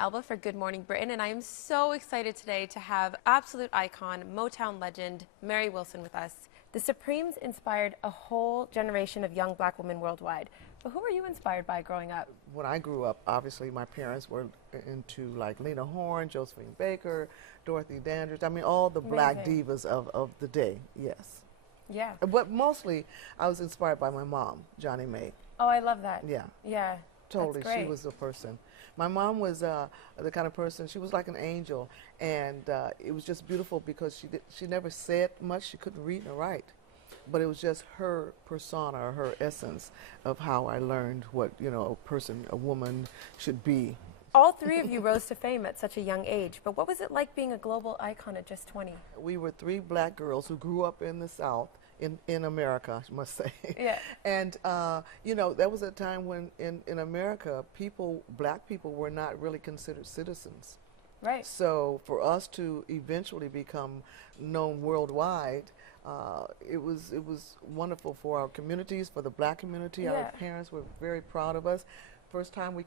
Elba for Good Morning Britain, and I am so excited today to have absolute icon, Motown legend, Mary Wilson with us. The Supremes inspired a whole generation of young black women worldwide. But who were you inspired by growing up? When I grew up, obviously my parents were into like Lena Horne, Josephine Baker, Dorothy Dandridge. I mean, all the black divas of the day, yes. Yeah. But mostly, I was inspired by my mom, Johnny May. Oh, I love that. Yeah. Yeah. Totally, she was the person. My mom was the kind of person, she was like an angel, and it was just beautiful because she never said much, she couldn't read or write, but it was just her persona, or her essence of how I learned what, you know, a woman should be. All three of you rose to fame at such a young age, but what was it like being a global icon at just 20? We were three black girls who grew up in the South, in America, I must say. Yeah. And, you know, there was a time when in America, black people were not really considered citizens. Right. So for us to eventually become known worldwide, it was wonderful for our communities, for the black community. Yeah. Our parents were very proud of us. First time we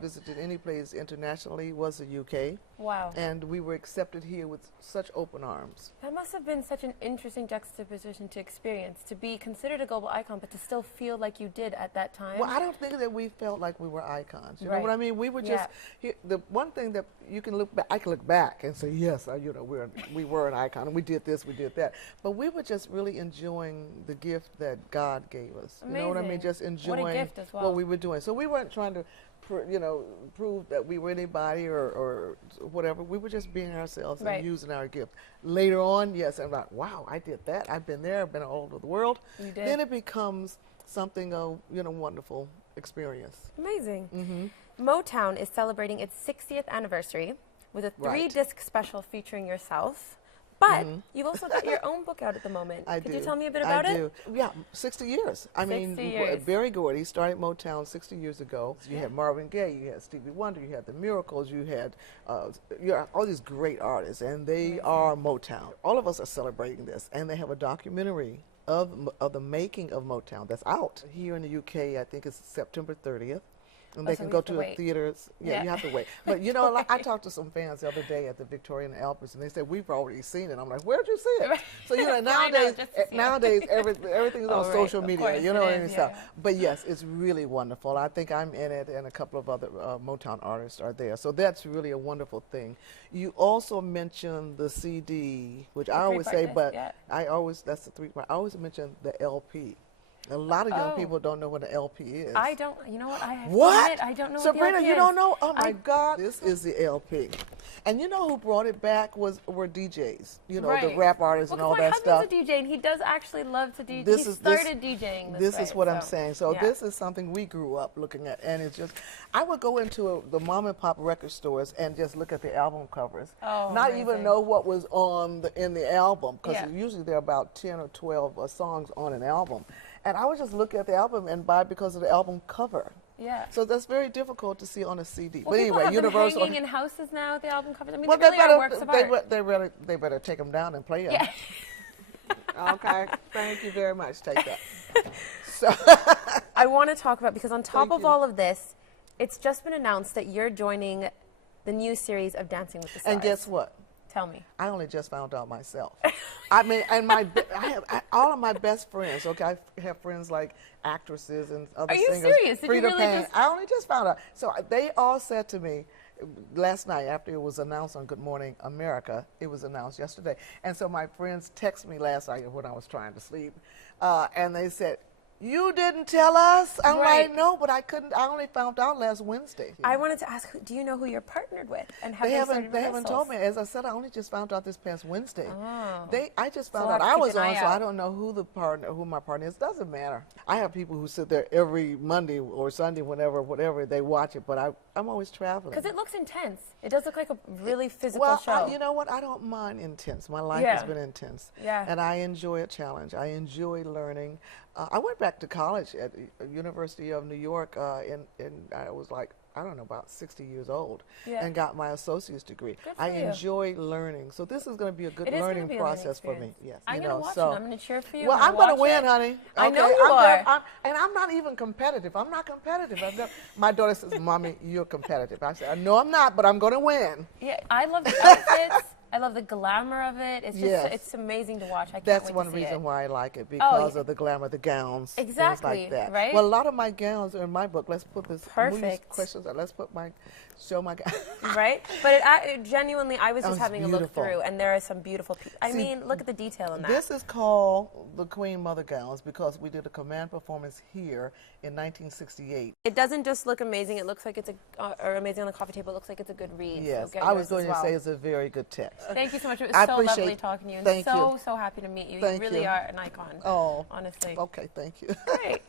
visited any place internationally was the UK. Wow. And we were accepted here with such open arms. That must have been such an interesting juxtaposition to experience, to be considered a global icon, but to still feel like you did at that time. Well, I don't think that we felt like we were icons. You know what I mean? We were just, the one thing that you can look back, I can look back and say, yes, you know, we were an icon, and we did this, we did that. But we were just really enjoying the gift that God gave us. Amazing. You know what I mean? Just enjoying what a gift as well. What we were doing. So we weren't trying to, you know, prove that we were anybody or whatever. We were just being ourselves and using our gift. Later on, yes, I'm like, wow, I did that. I've been there. I've been all over the world. You did. Then it becomes something of, you know, wonderful experience. Amazing. Mm-hmm. Motown is celebrating its 60th anniversary with a 3-disc special featuring yourself. But you've also got your own book out at the moment. Could you tell me a bit about it? Yeah, 60 years. I mean, Barry Gordy started Motown 60 years ago. You had Marvin Gaye, you had Stevie Wonder, you had the Miracles, you had all these great artists, and they are Motown. All of us are celebrating this, and they have a documentary of the making of Motown that's out. Here in the UK, I think it's September 30th. And they can go to the theaters. Yeah, you have to wait. But you know, like, I talked to some fans the other day at the Victoria and Albert, and they said, we've already seen it. I'm like, where'd you see it? So, you know, nowadays everything's on social media, you know what I mean? So, but yes, it's really wonderful. I think I'm in it, and a couple of other Motown artists are there. So that's really a wonderful thing. You also mentioned the CD, which I always say, but that's the 3-part. I always mention the LP. A lot of young people don't know what an LP is. I don't. You know what? I have I don't know Sabrina, what the LP you is. don't know? Oh my God! This is the LP, and you know who brought it back were DJs. You know, the rap artists and all that stuff. My husband's a DJ, and he does actually love to DJ. He started DJing. This is what I'm saying. So this is something we grew up looking at, and it's just, I would go into the mom and pop record stores and just look at the album covers, not even know what was in the album, because usually there are about 10 or 12 songs on an album. And I would just look at the album and buy it because of the album cover. Yeah. So that's very difficult to see on a CD. Well, but anyway, have Universal. Them hanging in houses now, the album covers. I mean, well, they really are works of art. They better take them down and play them. Yeah. Okay. Thank you very much. Take that. So I want to talk about, because on top of all of this, it's just been announced that you're joining the new series of Dancing with the Stars. And guess what? Tell me. I only just found out myself. I mean, and all of my best friends, okay, I have friends like actresses and other singers. Are you serious? Did you really I only just found out. So they all said to me last night after it was announced on Good Morning America, it was announced yesterday. And so my friends texted me last night when I was trying to sleep, and they said, you didn't tell us? I'm like, no, but I couldn't. I only found out last Wednesday. I wanted to ask, do you know who you're partnered with? And they haven't told me. As I said, I only just found out this past Wednesday. Oh. I just found out I was on, so I don't know who my partner is. Doesn't matter. I have people who sit there every Monday or Sunday, whatever they watch it, but I'm always traveling. Because it looks intense. It does look like a really physical show. You know what? I don't mind intense. My life has been intense. Yeah. And I enjoy a challenge. I enjoy learning. I went back to college at the University of New York, and I was like, I don't know, about 60 years old, and got my associate's degree. I enjoy learning, so this is going to be a good learning process for me. Yes, I'm going to watch it. I'm going to cheer for you. Well, I'm going to win, honey. I know you are. And I'm not even competitive. I'm not competitive. My daughter says, "Mommy, you're competitive." I said, "No, I'm not, but I'm going to win." Yeah, I love the outfits. I love the glamour of it. It's just, it's amazing to watch. I can't That's wait one to see reason why I like it, because of the glamour, the gowns, things like that. Right? Well, a lot of my gowns are in my book. Let's put this. Perfect. Questions. Let's put show my gown. Right? But it genuinely, I was just having a look through, and there are some beautiful pieces. I mean, look at the detail in that. This is called the Queen Mother gowns because we did a command performance here in 1968. It doesn't just look amazing. It looks like it's or amazing on the coffee table. It looks like it's a good read. Yes, so I was going to say it's a very good text. Thank you so much. It was so lovely talking to you. And so happy to meet you. Thank you really are an icon. Oh, honestly. Okay, thank you. Great.